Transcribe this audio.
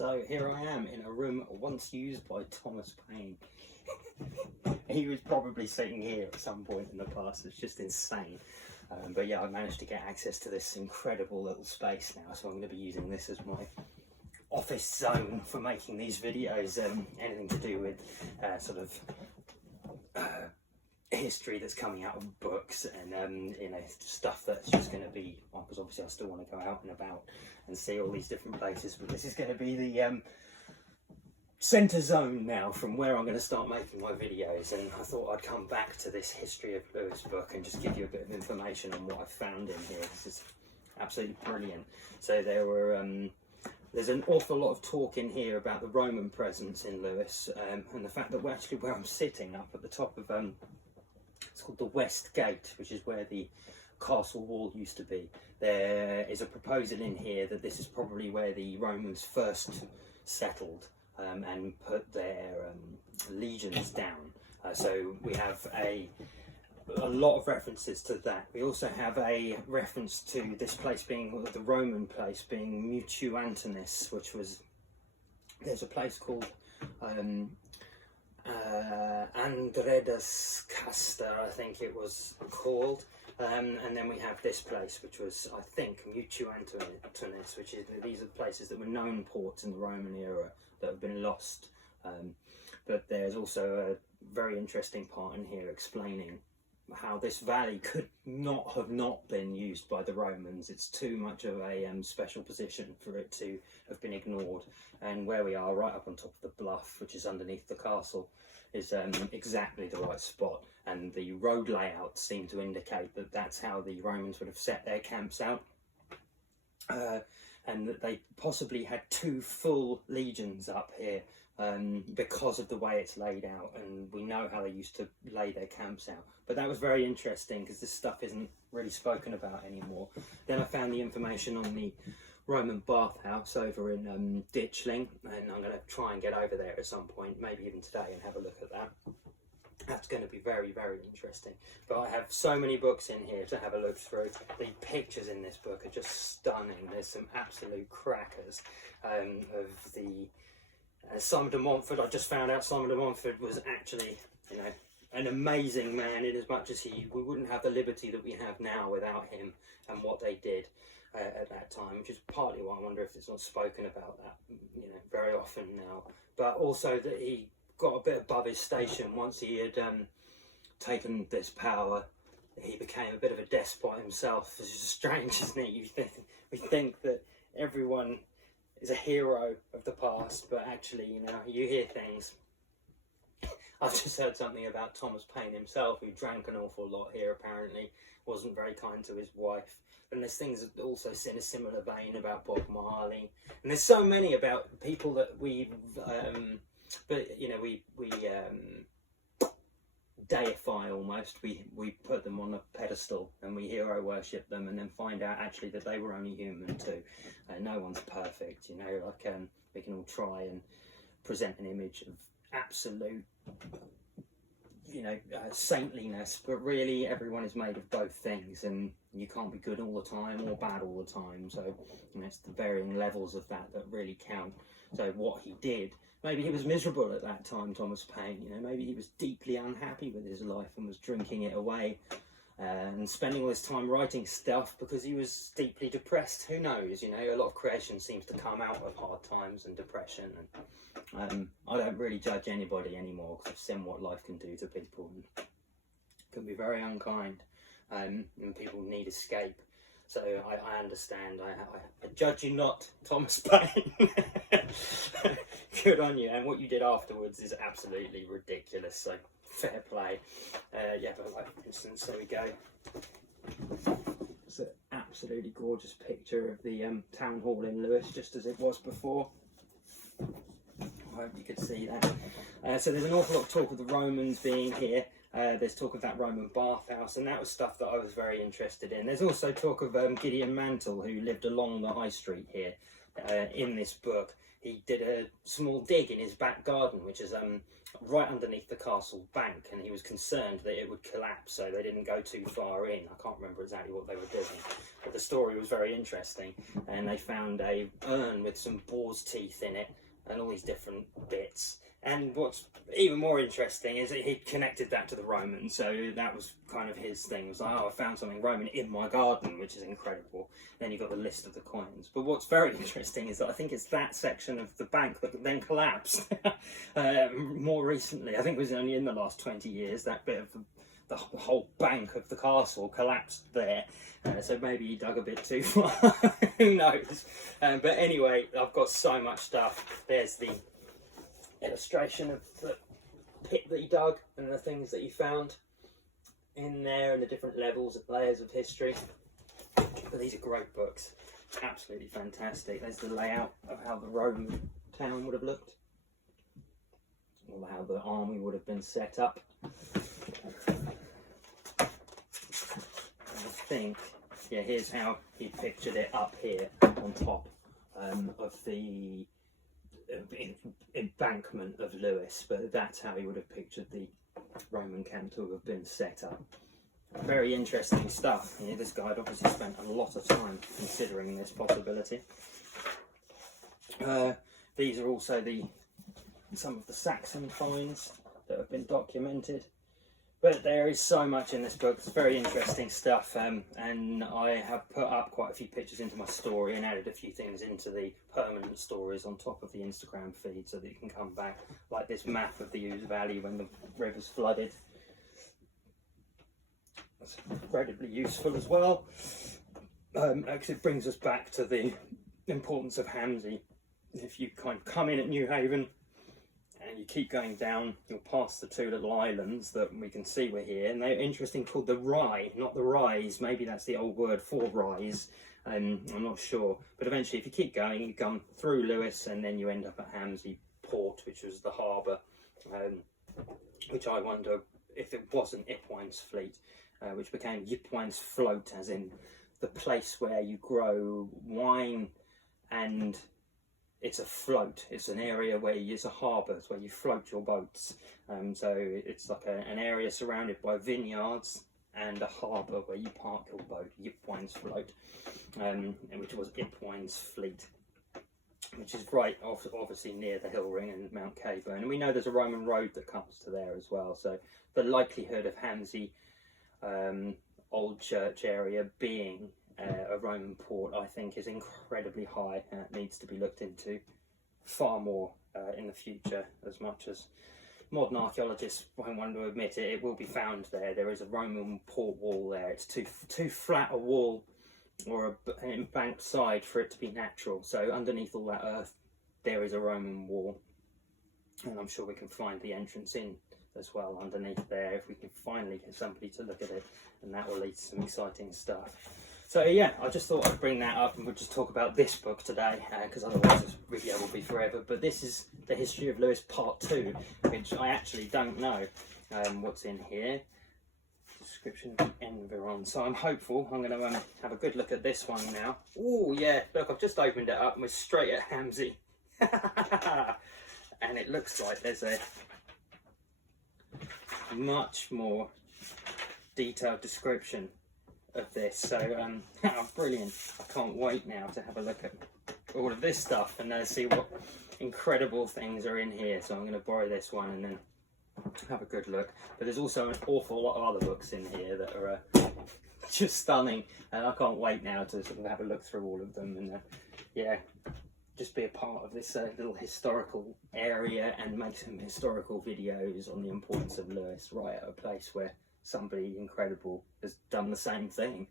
So here I am in a room once used by Thomas Paine. He was probably sitting here at some point in the past. It's just insane. But yeah, I managed to get access to this incredible little space now, so I'm going to be using this as my office zone for making these videos. Anything to do with sort of history that's coming out of books, and you know, stuff that's just going to be, because obviously I still want to go out and about and see all these different places, but this is going to be the centre zone now from where I'm going to start making my videos. And I thought I'd come back to this history of Lewes book and just give you a bit of information on what I found in here. This is absolutely brilliant. So there's an awful lot of talk in here about the Roman presence in Lewes, and the fact that we're actually where I'm sitting up at the top of it's called the West Gate, which is where the castle wall used to be. There is a proposal in here that this is probably where the Romans first settled and put their legions down. So we have a lot of references to that. We also have a reference to this place being, the Roman place being Mutu Antonis, which was, there's a place called Andredas Castor, I think it was called, and then we have this place, which was, I think, Mutu Antonis, which is, these are places that were known ports in the Roman era that have been lost. But there's also a very interesting part in here explaining how this valley could not have been used by the Romans. It's too much of a special position for it to have been ignored, and where we are right up on top of the bluff, which is underneath the castle, is exactly the right spot, and the road layouts seem to indicate that that's how the Romans would have set their camps out, and that they possibly had 2 full legions up here because of the way it's laid out, and we know how they used to lay their camps out. But that was very interesting because this stuff isn't really spoken about anymore. Then I found the information on the Roman bathhouse over in Ditchling, and I'm going to try and get over there at some point, maybe even today, and have a look at that. That's going to be very, very interesting. But I have so many books in here to have a look through. The pictures in this book are just stunning. There's some absolute crackers of the Simon de Montfort. I just found out Simon de Montfort was actually, you know, an amazing man, in as much as we wouldn't have the liberty that we have now without him and what they did at that time, which is partly why I wonder if it's not spoken about that, you know, very often now. But also that he got a bit above his station once he had taken this power. He became a bit of a despot himself. It's just strange, isn't it? We think that everyone is a hero of the past, but actually, you know, you hear things. I've just heard something about Thomas Paine himself, who drank an awful lot here, apparently, wasn't very kind to his wife. And there's things that also in a similar vein about Bob Marley. And there's so many about people that we've, but, you know, we deify almost. We put them on a pedestal and we hero worship them, and then find out actually that they were only human too. No one's perfect, you know, like we can all try and present an image of absolute, you know, saintliness, but really everyone is made of both things, and you can't be good all the time or bad all the time. So, you know, it's the varying levels of that really count. So what he did, maybe he was miserable at that time, Thomas Paine, you know, maybe he was deeply unhappy with his life and was drinking it away and spending all his time writing stuff because he was deeply depressed. Who knows, you know, a lot of creation seems to come out of hard times and depression, and I don't really judge anybody anymore because I've seen what life can do to people, and it can be very unkind, and people need escape. So I understand. I judge you not, Thomas Paine. Good on you. And what you did afterwards is absolutely ridiculous. So fair play. Yeah, but like, for instance, there we go. It's an absolutely gorgeous picture of the town hall in Lewes, just as it was before. I hope you could see that. So there's an awful lot of talk of the Romans being here. There's talk of that Roman bathhouse, and that was stuff that I was very interested in. There's also talk of Gideon Mantle, who lived along the high street here. in this book, he did a small dig in his back garden, which is right underneath the castle bank, and he was concerned that it would collapse, so they didn't go too far in. I can't remember exactly what they were doing, but the story was very interesting, and they found a urn with some boar's teeth in it and all these different bits. And what's even more interesting is that he connected that to the Romans, so that was kind of his thing. It was like, oh, I found something Roman in my garden, which is incredible. Then you've got the list of the coins. But what's very interesting is that I think it's that section of the bank that then collapsed more recently. I think it was only in the last 20 years, that bit of the whole bank of the castle collapsed there. So maybe he dug a bit too far, who knows. But anyway, I've got so much stuff. There's the illustration of the pit that he dug and the things that he found in there and the different levels and layers of history. But these are great books, absolutely fantastic. There's the layout of how the Roman town would have looked, or how the army would have been set up. I think, yeah, here's how he pictured it up here on top of the embankment of Lewes, but that's how he would have pictured the Roman camp to have been set up. Very interesting stuff. Yeah, this guy had obviously spent a lot of time considering this possibility. These are also some of the Saxon finds that have been documented. But there is so much in this book. It's very interesting stuff, and I have put up quite a few pictures into my story and added a few things into the permanent stories on top of the Instagram feed so that you can come back, like this map of the Lewes Valley when the river's flooded. That's incredibly useful as well, because it brings us back to the importance of Hamsey. If you kind of come in at New Haven and you keep going down, you'll pass the two little islands that we can see we're here, and they're interesting, called the Rye, not the Rise. Maybe that's the old word for rise, I'm not sure. But eventually, if you keep going, you come through Lewes and then you end up at Hamsey Port, which was the harbour, which I wonder if it wasn't Ipwine's fleet, which became Ipwine's float, as in the place where you grow wine, and it's a float. It's an area where it's a harbour. It's where you float your boats. So it's like an area surrounded by vineyards and a harbour where you park your boat, Ipwine's float, and which was Ipwine's fleet, which is right obviously near the hill ring and Mount Caburn. And we know there's a Roman road that comes to there as well. So the likelihood of Hamsey Old Church area being a Roman port, I think, is incredibly high, and it needs to be looked into far more in the future. As much as modern archaeologists won't want to admit it, it will be found there. There is a Roman port wall there. It's too flat a wall or an embanked side for it to be natural. So underneath all that earth, there is a Roman wall, and I'm sure we can find the entrance in as well underneath there if we can finally get somebody to look at it, and that will lead to some exciting stuff. So yeah, I just thought I'd bring that up and we'll just talk about this book today, because otherwise this video will be forever. But this is the history of Lewes Part 2, which I actually don't know what's in here. Description of the environ. So I'm hopeful. I'm going to have a good look at this one now. Oh yeah, look, I've just opened it up and we're straight at Hamsey. And it looks like there's a much more detailed description of this, so oh, brilliant. I can't wait now to have a look at all of this stuff and see what incredible things are in here. So I'm going to borrow this one and then have a good look. But there's also an awful lot of other books in here that are just stunning, and I can't wait now to sort of have a look through all of them and yeah, just be a part of this little historical area and make some historical videos on the importance of Lewes, right at a place where somebody incredible has done the same thing.